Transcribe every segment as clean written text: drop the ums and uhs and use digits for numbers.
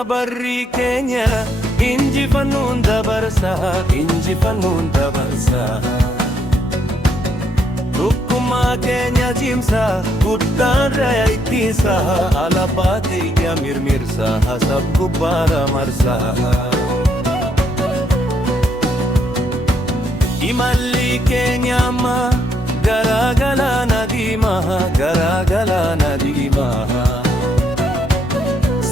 Baraana barrii keenya injifannoon dabarsaa, injifannoon dabarsaa. Tokkummaa keenya cimsaa, guddaan raaya ittisaa. Alaabaa keenya mirmirsaa, ASAB Gubbaara marsaa. Imalli keenya amma garaa galaana diimaa, garaa galaana diimaa.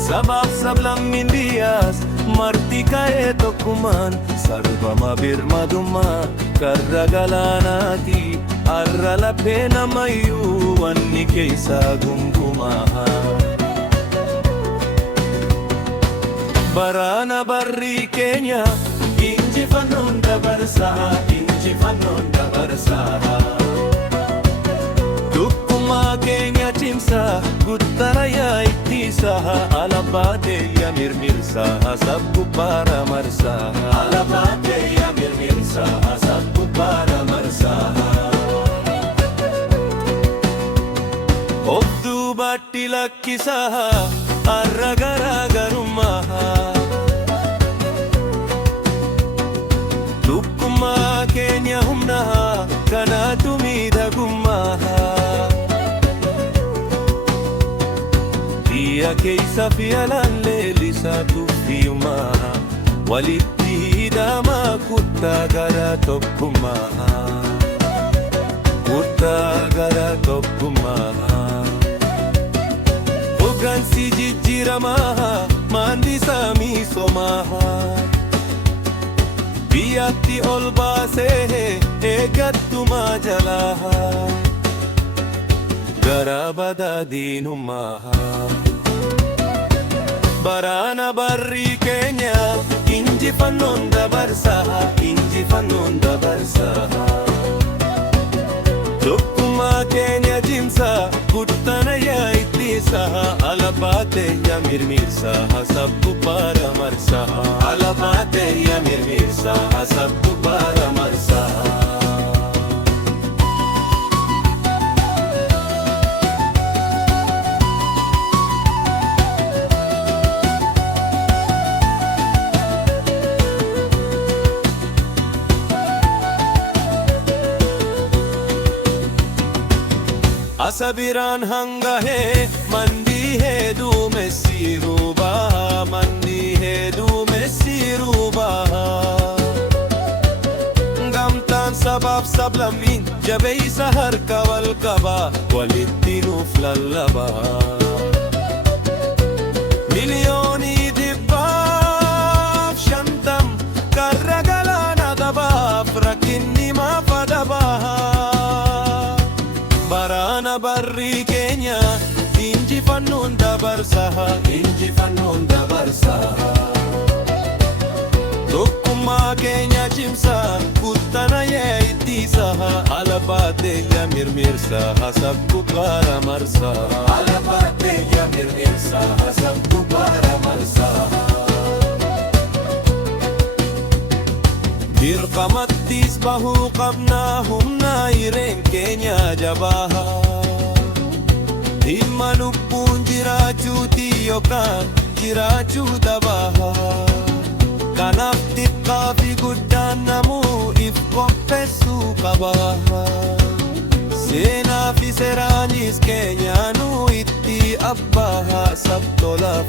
Sabaaf sablammiin biyyaas marti ka'ee tokkummaan sarbama birmadummaa karra galaanaati. Har'a laphee namayyuu wanni keessaa gungumaa. Baraana barrii keenya injifannoon dabarsaa, injifannoon dabarsaa. Tokkummaa keenya cimsaa, guddara yaa ittisaa. Alaabaa keenya mirmirsaa, ASAB Gubbaara marsaa. Alaabaa keenya mirmirsaa, ASAB Gubbaara marsaa. Of duubatti lakkisaa, har'a garaagarummaa. Tokkummaa keenya humnaa, kanaatu miidhagummaa. Biyya keessa fi alaan leellisaa tuffiyumaa. Walitti hidhamaa kuttaa gara tokkummaa. Kuttaa gara tokkummaa. Hoggansi jijjiiramaa, maandisaa miisoomaa. Biyyatti ol baasee eeggattumaa jalaa. Gara badaa diinummaa. Baraana barrii keenya injifannoon dabarsaa, injifannoon dabarsaa. Tokkummaa keenya cimsaa, guddana yaa ittisaa. Alaabaa keenya mirmirsaa, ASAB Gubbaara marsaa. Alaabaa keenya mirmirsaa, ASAB Gubbaara marsaa. Asabiraan hangahee mandii hedduu messiiruu baha, mandii hedduu messiiruu baha. Gamtaan sabaaf sablammiin jabeessa harka wal qabaa, walitti nuuf lallabaa. Miliyoonii 150 karra galaana gabaaf rakkinni maaf adabaa. Baraana barrii keenya injifannoon dabarsaa, injifannoon dabarsaa. Tokkummaa keenya cimsaa, guddana yaa ittisaa. Alaabaa keenya mirmirsaa, ASAB Gubbaara marsaa. Alaabaa keenya mirmirsaa, ASAB Gubbaara marsaa. Dirqamattis bahuu qabnaa, humnaa hireen keenya jabaa. Dhimma lubbuun jiraachuuti yookaan jiraachuu dhabaa. Kanaaf xiqqaa fi guddaan namuu if qopheessuu qabaa. Seenaa fi seeraanis keenyaanuu itti abbaa. Sab tolaa